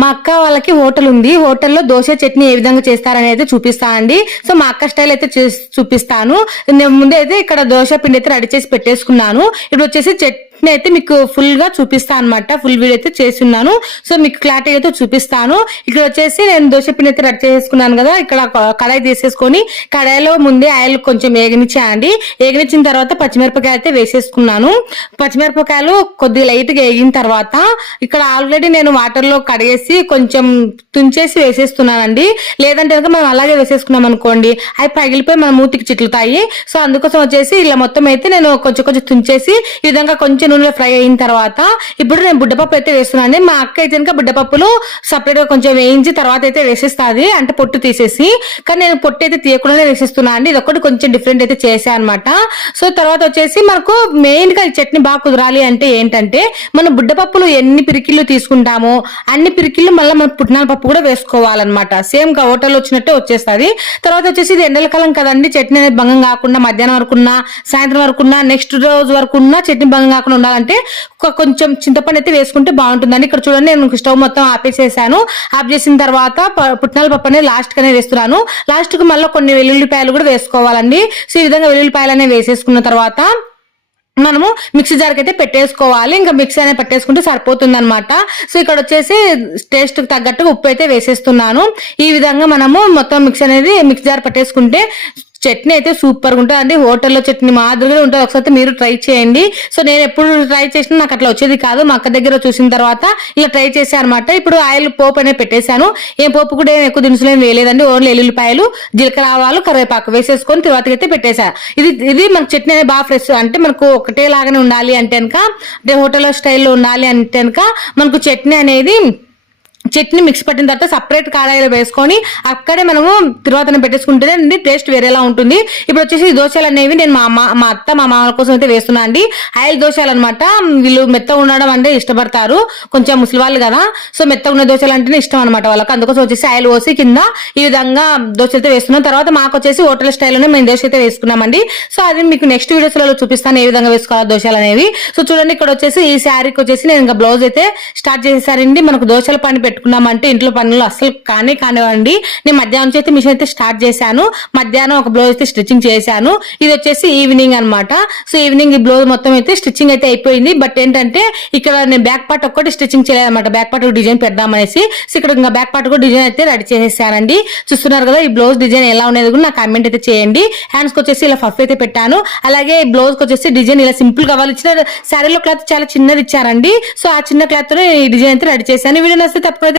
మా అక్క వాళ్ళకి హోటల్ ఉంది. హోటల్లో దోశ చట్నీ ఏ విధంగా చేస్తారని అయితే చూపిస్తా అండి. సో మా అక్క స్టైల్ అయితే చూపిస్తాను. నేను ముందే అయితే ఇక్కడ దోశ పిండి అయితే రెడీ చేసి పెట్టేసుకున్నాను. ఇప్పుడు వచ్చేసి చట్నీ అయితే మీకు ఫుల్ గా చూపిస్తాను అనమాట. ఫుల్ వీడియో అయితే చేసి ఉన్నాను. సో మీకు క్లారిటీ అయితే చూపిస్తాను. ఇక్కడ వచ్చేసి నేను దోశ పిండి అయితే రెడీ చేసుకున్నాను కదా. ఇక్కడ కడాయి తీసేసుకొని కడాయిలో ముందే ఆయిల్ కొంచెం ఏగనిచ్చాయండి. ఏగనిచ్చిన తర్వాత పచ్చిమిరపకాయ అయితే వేసేసుకున్నాను. పచ్చిమిరపకాయలు కొద్దిగా లైట్ గా వేగిన తర్వాత ఇక్కడ ఆల్రెడీ నేను వాటర్ లో కడిగేసి కొంచెం తుంచేసి వేసేస్తున్నానండి. లేదంటే కనుక మనం అలాగే వేసేసుకున్నాం అనుకోండి అవి పగిలిపోయి మన మూతికి చిట్లుతాయి. సో అందుకోసం వచ్చేసి ఇలా మొత్తం అయితే నేను కొంచెం కొంచెం తుంచేసి ఈ విధంగా కొంచెం నూనెలో ఫ్రై అయిన తర్వాత ఇప్పుడు నేను బుడ్డపప్పు అయితే వేస్తున్నాను. మా అక్క అయితే కనుక బుడ్డపప్పులు సపరేట్ గా కొంచెం వేయించి తర్వాత అయితే వేసేస్తుంది, అంటే పొట్టు తీసేసి. కానీ నేను పొట్టు అయితే తీయకుండానే వేసేస్తున్నాను అండి. ఇది ఒకటి కొంచెం డిఫరెంట్ అయితే చేసా అనమాట. సో తర్వాత వచ్చేసి మనకు మెయిన్ గా ఈ చట్నీ బాగా కుదరాలి అంటే ఏంటంటే మనం బుడ్డపప్పులు ఎన్ని పిరికిళ్ళు తీసుకుంటామో అన్ని పిరికిళ్ళు మళ్ళీ మన పుట్నాల పప్పు కూడా వేసుకోవాలన్నమాట. సేమ్ గా హోటల్ వచ్చినట్టే వచ్చేస్తుంది. తర్వాత వచ్చేసి ఇది ఎండల కాలం కదండి, చట్నీ అనేది భంగం కాకుండా మధ్యాహ్నం వరకున్నా సాయంత్రం వరకున్నా నెక్స్ట్ రోజు వరకున్నా చట్నీ భంగం కాకుండా ఉండాలంటే కొంచెం చింతపండు అయితే వేసుకుంటే బాగుంటుందండి. ఇక్కడ చూడండి నేను స్టవ్ మొత్తం ఆపేసేసాను. ఆఫ్ చేసిన తర్వాత పుట్నాల పప్పు అనేది లాస్ట్ గానే వేస్తున్నాను. లాస్ట్ కు మళ్ళీ కొన్ని వెల్లుల్లిపాయలు కూడా వేసుకోవాలండి. సో ఈ విధంగా వెల్లుల్లిపాయలు అనేవి వేసేసుకున్న తర్వాత మనము మిక్సీ జార్కి అయితే పెట్టేసుకోవాలి. ఇంకా మిక్సీ అనేది పెట్టేసుకుంటే సరిపోతుంది అనమాట. సో ఇక్కడ వచ్చేసి టేస్ట్ కి తగ్గట్టుగా ఉప్పు అయితే వేసేస్తున్నాను. ఈ విధంగా మనము మొత్తం మిక్సీ జార్ పెట్టేసుకుంటే చట్నీ అయితే సూపర్ గా ఉంటుంది అండి. హోటల్లో చట్నీ మాదిరిగా ఉంటుంది. ఒకసారి మీరు ట్రై చేయండి. సో నేను ఎప్పుడు ట్రై చేసినా నాకు అట్లా వచ్చేది కాదు. మా అక్క దగ్గర చూసిన తర్వాత ఇలా ట్రై చేశాను అనమాట. ఇప్పుడు ఆయిల్ పోపు అనేది పెట్టేశాను. ఏం పోపు కూడా ఎక్కువ దినుసులు ఏం వేయలేదండి. ఓన్లీ ఎల్లుల్లిపాయలు, జీలకర్ర ఆవాలు, కరివేపాకు వేసేసుకొని తర్వాత అయితే పెట్టేశాను. ఇది మనకు చట్నీ అనేది బాగా ఫ్రెష్, అంటే మనకు ఒకటే లాగానే ఉండాలి అంటే కనుక, అంటే హోటల్ స్టైల్లో ఉండాలి అంటే కనుక మనకు చట్నీ మిక్స్ పట్టిన తర్వాత సపరేట్ కడాయిలో వేసుకొని అక్కడే మనము తిరువాతన పెట్టేసుకుంటే టేస్ట్ వేరేలా ఉంటుంది. ఇప్పుడు వచ్చేసి దోశలు అనేవి నేను మా అత్త మా మామల కోసం అయితే వేస్తున్నా అండి. ఆయిల్ దోశలు అనమాట. వీళ్ళు మెత్తగా ఉండడం అంటే ఇష్టపడతారు, కొంచెం ముసలి వాళ్ళు కదా. సో మెత్తగా ఉన్న దోశలు అంటేనే ఇష్టం అనమాట వాళ్ళకి. అందుకోసం వచ్చేసి ఆయిల్ పోసి కింద ఈ విధంగా దోశ అయితే వేస్తున్నాం. తర్వాత మాకు వచ్చేసి హోటల్ స్టైల్లోనే మేము దోశ అయితే వేసుకున్నామండి. సో అది మీకు నెక్స్ట్ వీడియోస్లలో చూపిస్తాను ఏ విధంగా వేసుకోవాలి దోశలు అనేవి. సో చూడండి ఇక్కడ వచ్చేసి ఈ శారీకి వచ్చేసి నేను ఇంకా బ్లౌజ్ అయితే స్టార్ట్ చేసేసారండి. మనకు దోశల పని పెట్టుకున్నామంటే ఇంట్లో పనులు అసలు కానివ్వండి. నేను మధ్యాహ్నం నుంచి అయితే మిషన్ అయితే స్టార్ట్ చేశాను. మధ్యాహ్నం ఒక బ్లౌజ్ అయితే స్టిచ్చింగ్ చేశాను. ఇది వచ్చేసి ఈవినింగ్ అనమాట. సో ఈవినింగ్ ఈ బ్లౌజ్ మొత్తం అయితే స్టిచ్చింగ్ అయితే అయిపోయింది. బట్ ఏంటంటే ఇక్కడ నేను బ్యాక్ పార్ట్ ఒక్కటి స్టిచ్చింగ్ చేయలేదన్నమాట. బ్యాక్ పార్ట్ డిజైన్ పెడదామనేసి. సో ఇక్కడ ఇంకా బ్యాక్ పార్ట్ కూడా డిజైన్ అయితే రెడీ చేసేసానండి. చూస్తున్నారు కదా ఈ బ్లౌజ్ డిజైన్ ఎలా ఉండేది కూడా నాకు కామెంట్ అయితే చేయండి. హ్యాండ్స్ కి వచ్చేసి ఇలా ఫఫ్ అయితే పెట్టాను. అలాగే బ్లౌజ్ కి వచ్చేసి డిజైన్ ఇలా సింపుల్ గా వాళ్ళు ఇచ్చిన శారీలో క్లాత్ చాలా చిన్నది ఇచ్చారండి. సో ఆ చిన్న క్లాత్ తో ఈ డిజైన్ అయితే రెడీ చేశాను. వీడియో నచ్చితే తప్పకుండా